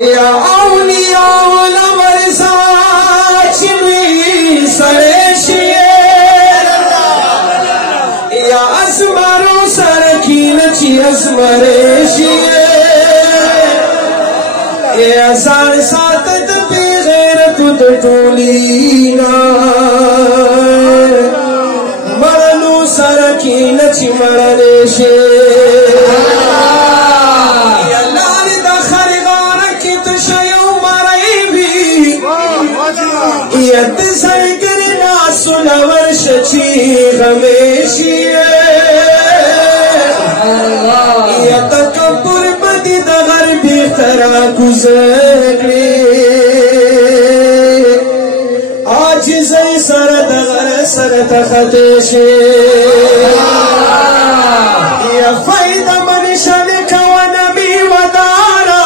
یا اولیاء ورزا چمی سرشیه یا اسمارو سرکین چی اسمرشیه یا زار ساتت پی غیرت تطولینا مرنو سرکین چی مرنشیه یت سرگری ناسون ورشچی غمیشیه یت کبر بدی دا غربی اخترا کزکلی عاجز سر دا غر سر تخطشی یا فائدہ منشن کونمی ودارا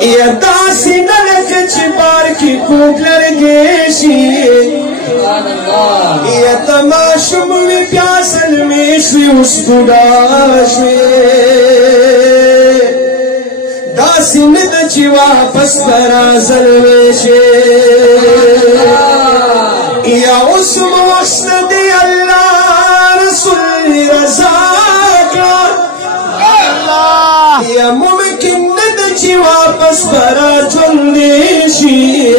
یا داسی نلک چپار کی کوک لرگیشی یا تماشم وی پیاسل میشوی اس گداشوی داسی ند چی واپس برازل ویشی یا اس موشن دی اللہ رسول رزاکا یا ممکن ند چی واپس برا چندیشی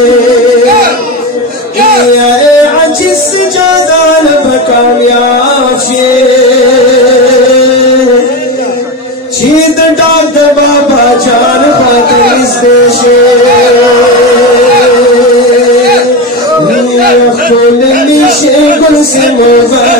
یا اے عاجز سجادان بکامیاب شی چید ڈاک دا بابا جان خاطر اس دیشی یا خول لیشی گل سے مبارک